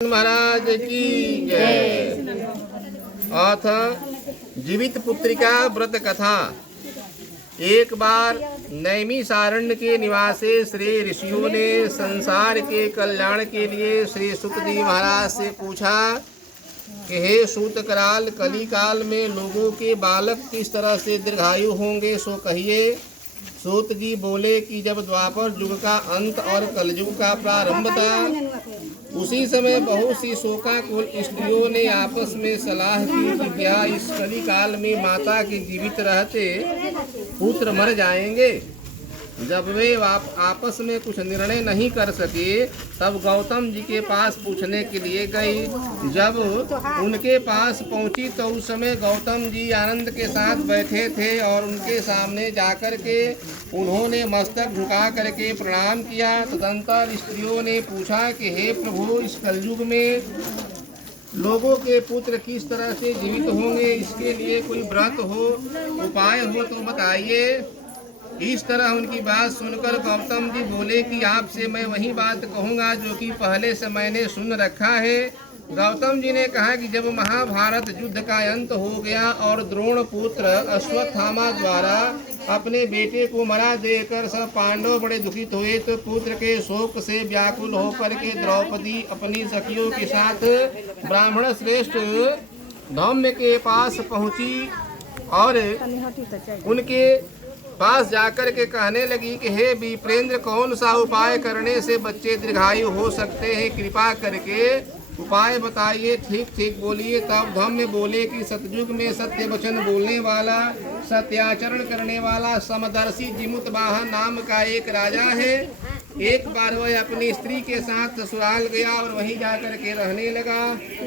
महाराज की जय। अथ जीवित पुत्रिका व्रत कथा। एक बार नैमिषारण्य के निवासी श्री ऋषियों ने संसार के कल्याण के लिए श्री सूत जी महाराज से पूछा कि हे सूत कराल, कली काल में लोगों के बालक किस तरह से दीर्घायु होंगे, सो कहिए। सूत जी बोले कि जब द्वापर युग का अंत और कलयुग का प्रारंभ था, उसी समय बहुत सी शोकाकुल स्त्रियों ने आपस में सलाह की कि क्या इस कली काल में माता के जीवित रहते पुत्र मर जाएंगे। जब वे आपस में कुछ निर्णय नहीं कर सके, तब गौतम जी के पास पूछने के लिए गई। जब उनके पास पहुंची तो उस समय गौतम जी आनंद के साथ बैठे थे और उनके सामने जाकर के उन्होंने मस्तक झुका करके प्रणाम किया। तदंतर स्त्रियों ने पूछा कि हे प्रभु, इस कलयुग में लोगों के पुत्र किस तरह से जीवित होंगे, इसके लिए कोई व्रत हो, उपाय हो तो बताइए। इस तरह उनकी बात सुनकर गौतम जी बोले कि आपसे मैं वही बात कहूँगा जो कि पहले से मैंने सुन रखा है। गौतम जी ने कहा कि जब महाभारत युद्ध का अंत हो गया और द्रोण पुत्र अश्वत्थामा द्वारा अपने बेटे को मरा देकर सब पांडव बड़े दुखित हुए, तो पुत्र के शोक से व्याकुल होकर के द्रौपदी अपनी सखियों के साथ ब्राह्मण श्रेष्ठ धौम्य के पास पहुंची और उनके पास जाकर के कहने लगी कि हे विप्रेंद्र, कौन सा उपाय करने से बच्चे दीर्घायु हो सकते हैं, कृपा करके उपाय बताइए, ठीक ठीक बोलिए। तब धम्य बोले कि सतयुग में सत्य वचन बोलने वाला, सत्याचरण करने वाला समदर्शी जिमुत वाहन नाम का एक राजा है। एक बार वह अपनी स्त्री के साथ ससुराल गया और वहीं जाकर के रहने लगा।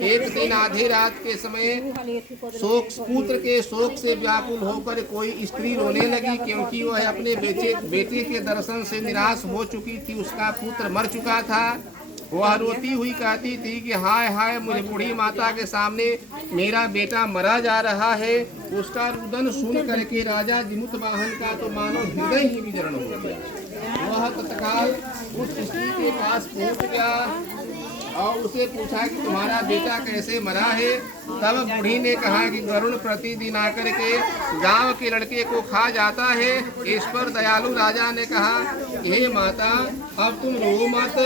एक दिन आधी रात के समय पुत्र के शोक से व्याकुल होकर कोई स्त्री रोने लगी, क्योंकि वह अपने बेटे के दर्शन से निराश हो चुकी थी। उसका पुत्र मर चुका था। वह रोती हुई कहती थी कि हाय हाय, मुझे बूढ़ी माता के सामने मेरा बेटा मरा जा रहा है। उसका रुदन सुन करके राजा जिमुत वाहन का तो मानो हृदय ही विदीर्ण हो गया। वह तत्काल उस स्त्री के पास पहुंच गया और उसे पूछा कि तुम्हारा बेटा कैसे मरा है। तब बूढ़ी ने कहा कि गरुण प्रतिदिन आकर के गांव के लड़के को खा जाता है। इस पर दयालु राजा ने कहा, हे माता, अब तुम रो मत,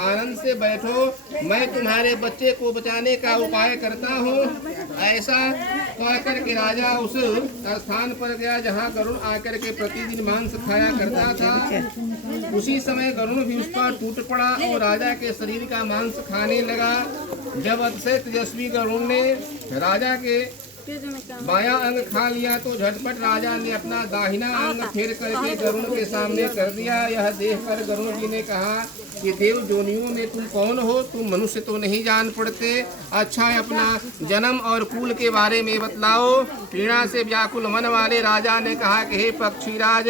आनंद से बैठो, मैं तुम्हारे बच्चे को बचाने का उपाय करता हूँ। ऐसा कहकर के राजा उस स्थान पर गया जहाँ गरुण आकर के प्रतिदिन मांस खाया करता था। उसी समय गरुण भी उस पर टूट पड़ा और राजा के शरीर का मांस खाने लगा। जब अतिशय तेजस्वी गरुण ने राजा के बायां अंग खा लिया तो झटपट राजा ने अपना दाहिना अंग फेर करके गरुण के सामने कर दिया। यह देखकर गरुण जी ने कहा कि देव जोनियों में तुम कौन हो, तुम मनुष्य तो नहीं जान पड़ते। अच्छा, अपना जन्म और कुल के बारे में बतलाओ। पीड़ा से व्याकुल मन वाले राजा ने कहा कि हे पक्षीराज,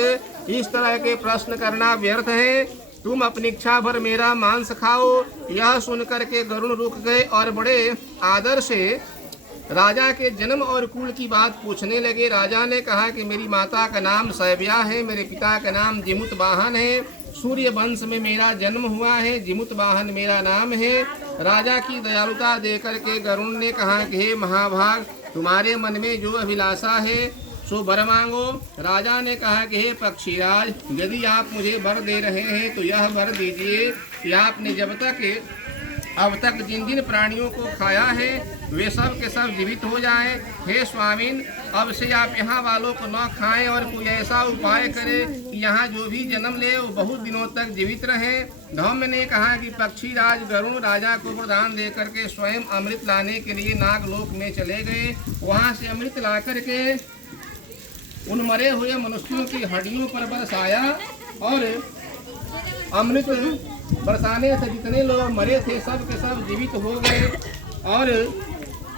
इस तरह के प्रश्न करना व्यर्थ है, तुम अपनी इच्छा भर मेरा मांस खाओ। यह सुनकर के गरुण रुक गए और बड़े आदर से राजा के जन्म और कुल की बात पूछने लगे। राजा ने कहा कि मेरी माता का नाम सैव्या है, मेरे पिता का नाम जिमुत वाहन है, सूर्य वंश में मेरा जन्म हुआ है, जिमुत वाहन मेरा नाम है। राजा की दयालुता देकर के गरुण ने कहा कि हे महाभाग, तुम्हारे मन में जो अभिलाषा है सो वर मांगो। राजा ने कहा कि हे पक्षीराज, यदि आप मुझे वर दे रहे हैं तो यह वर दीजिए कि आपने अब तक जिन जिन प्राणियों को खाया है वे सब के सब जीवित हो जाएं। हे स्वामीन, अब से आप यहाँ वालों को न खाएं और कोई ऐसा उपाय करें कि यहाँ जो भी जन्म ले वो बहुत दिनों तक जीवित रहे। धौम्य ने कहा कि पक्षीराज गरुण राजा को वरदान देकर के स्वयं अमृत लाने के लिए नागलोक में चले गए। वहाँ से अमृत ला करके उन मरे हुए मनुष्यों की हड्डियों पर बरसाया और अमृत बरसाने से जितने लोग मरे थे सब के सब जीवित हो गए। और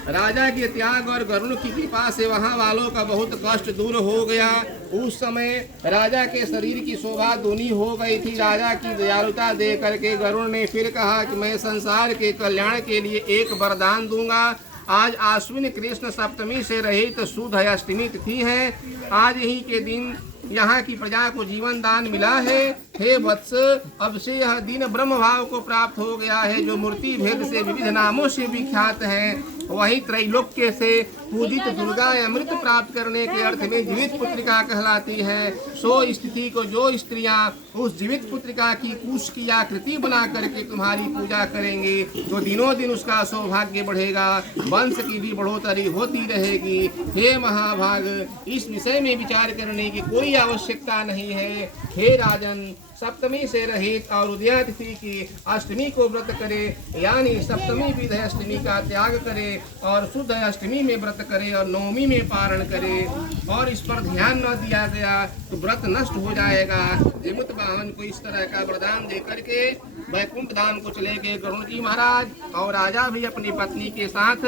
राजा के त्याग और गरुण की कृपा से वहाँ वालों का बहुत कष्ट दूर हो गया। उस समय राजा के शरीर की शोभा दूनी हो गई थी। राजा की दयालुता दे करके गरुण ने फिर कहा कि मैं संसार के कल्याण के लिए एक वरदान दूंगा। आज आश्विन कृष्ण सप्तमी से रहित शुद्ध अष्टमी तिथि है। आज ही के दिन यहाँ की प्रजा को जीवन दान मिला है। हे वत्स, अब से यह दिन ब्रह्म भाव को प्राप्त हो गया है, जो मूर्ति भेद से विविध नामों से विख्यात है। वही त्रैलोक्य से पूजित दुर्गा अमृत प्राप्त करने के अर्थ में जीवित पुत्रिका कहलाती है। सो स्थिति को जो स्त्रियां उस जीवित पुत्रिका की कुश की आकृति बना करके तुम्हारी पूजा करेंगे, तो दिनों दिन उसका सौभाग्य बढ़ेगा, वंश की भी बढ़ोतरी होती रहेगी। हे महाभाग, इस विषय में विचार करने की कोई आवश्यकता नहीं है। हे राजन, सप्तमी से रहित और उदया तिथि की अष्टमी को व्रत करे, यानी सप्तमी विध अष्टमी का त्याग करे और शुद्ध अष्टमी में व्रत करे और नवमी में पारण करे, और इस पर ध्यान न दिया गया तो व्रत नष्ट हो जाएगा। जिमुत वाहन को इस तरह का वरदान दे करके वैकुंठ धाम को चले गए गरुड़ जी महाराज, और राजा भी अपनी पत्नी के साथ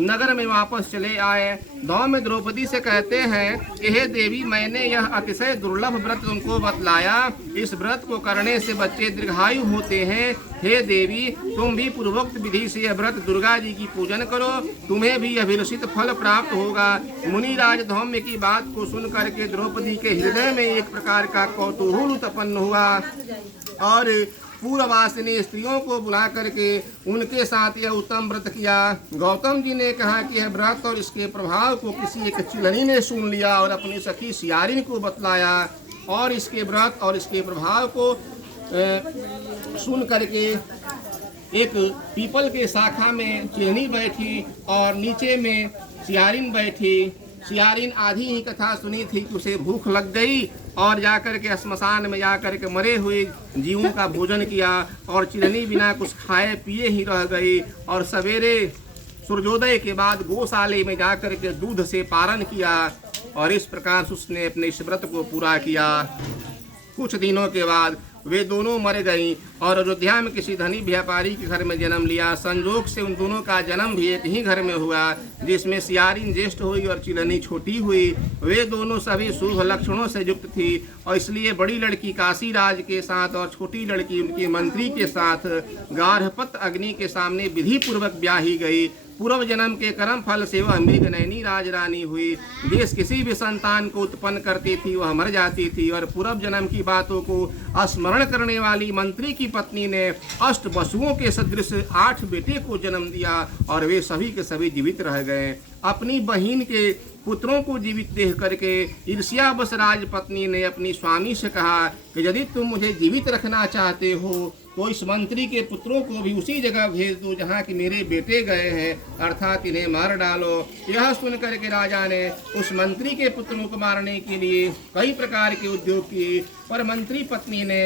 नगर में वापस चले आए। धौम्य द्रौपदी से कहते हैं कि हे देवी, मैंने यह अतिशय दुर्लभ व्रत तुमको बतलाया। इस व्रत को करने से बच्चे दीर्घायु होते हैं। हे देवी, तुम भी पूर्वोक्त विधि से यह व्रत दुर्गा जी की पूजन करो, तुम्हें भी अभिलषित फल प्राप्त होगा। मुनिराज धौम्य की बात को सुन करके द्रौपदी के हृदय में एक प्रकार का कौतूहल उत्पन्न हुआ, और पूर्ववासिनी स्त्रियों को बुला करके उनके साथ यह उत्तम व्रत किया। गौतम जी ने कहा कि यह व्रत और इसके प्रभाव को किसी एक चिलनी ने सुन लिया और अपनी सखी सियारिन को बतलाया, और इसके व्रत और इसके प्रभाव को सुन करके एक पीपल के शाखा में चिलनी बैठी और नीचे में सियारिन बैठी। सियारिन आधी ही कथा सुनी थी कि उसे भूख लग गई, और जाकर के श्मशान में जाकर के मरे हुए जीवों का भोजन किया, और चिलनी बिना कुछ खाए पिए ही रह गई। और सवेरे सूर्योदय के बाद गौशाले में जाकर के दूध से पारण किया, और इस प्रकार से उसने अपने इस व्रत को पूरा किया। कुछ दिनों के बाद वे दोनों मर गईं और अयोध्या में किसी धनी व्यापारी के घर में जन्म लिया। संजोग से उन दोनों का जन्म भी एक ही घर में हुआ, जिसमें सियारिन ज्येष्ठ हुई और चिलनी छोटी हुई। वे दोनों सभी शुभ लक्षणों से युक्त थी, और इसलिए बड़ी लड़की काशीराज के साथ और छोटी लड़की उनके मंत्री के साथ गार्हपत अग्नि के सामने विधि पूर्वक ब्याही गई। पूर्व जन्म के कर्म फल से वह मृगनयनी राजरानी हुई। देश किसी भी संतान को उत्पन्न करती थी, वह मर जाती थी, और पूर्व जन्म की बातों को स्मरण करने वाली मंत्री की पत्नी ने अष्ट वसुओं के सदृश 8 बेटे को जन्म दिया, और वे सभी के सभी जीवित रह गए। अपनी बहन के पुत्रों को जीवित देख करके ईर्ष्यावश राजपत्नी ने अपनी स्वामी से कहा कि यदि तुम मुझे जीवित रखना चाहते हो तो इस मंत्री के पुत्रों को भी उसी जगह भेज दो जहाँ कि मेरे बेटे गए हैं, अर्थात इन्हें मार डालो। यह सुन करके राजा ने उस मंत्री के पुत्रों को मारने के लिए कई प्रकार के उद्योग किए, पर मंत्री पत्नी ने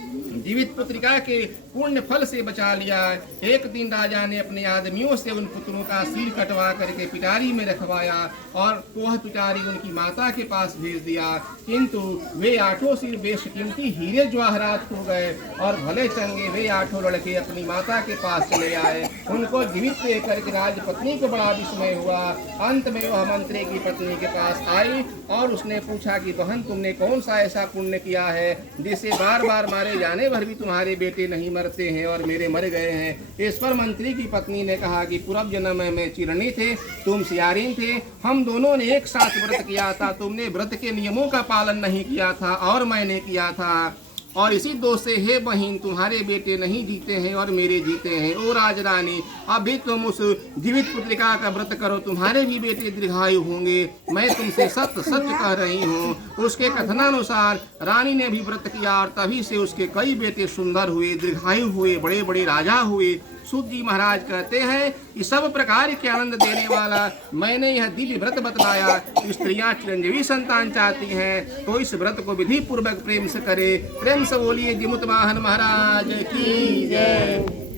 जीवित पुत्रिका के पुण्य फल से बचा लिया। एक दिन राजा ने अपने आदमियों से उन पुत्रों का सिर कटवा करके पिटारी में रखवाया, और वह पिटारी उनकी माता के पास भेज दिया, किंतु वे 8 सिर बेशकीमती हीरे जवाहरात हो गए, और भले चंगे वे 8 लड़के अपनी माता के पास चले आए। उनको जीवित देख करके राजपत्नी को बड़ा विस्मय हुआ। अंत में वह मंत्री की पत्नी के पास आई और उसने पूछा कि बहन, तुमने कौन सा ऐसा पुण्य किया है जिससे बार बार मारे जाने भर भी तुम्हारे बेटे नहीं मरते हैं और मेरे मर गए हैं। इस पर मंत्री की पत्नी ने कहा कि पूर्व जन्म में चिरनी थे, तुम सियारिन थे, हम दोनों ने एक साथ व्रत किया था। तुमने व्रत के नियमों का पालन नहीं किया था और मैंने किया था, और इसी दोष से हे बहन, तुम्हारे बेटे नहीं जीते हैं और मेरे जीते हैं। ओ राजरानी, अभी तुम उस जीवित पुत्रिका का व्रत करो, तुम्हारे भी बेटे दीर्घायु होंगे। मैं तुमसे सत्य सत्य कह रही हूँ। उसके कथनानुसार रानी ने भी व्रत किया, और तभी से उसके कई बेटे सुंदर हुए, दीर्घायु हुए, बड़े बड़े राजा हुए। सूत जी महाराज कहते हैं कि सब प्रकार के आनंद देने वाला मैंने यह दिव्य व्रत बतलाया। स्त्रियां चिरंजीवी संतान चाहती हैं तो इस व्रत को विधि पूर्वक प्रेम से करे। प्रेम से बोलिए जिमुत वाहन महाराज की जय।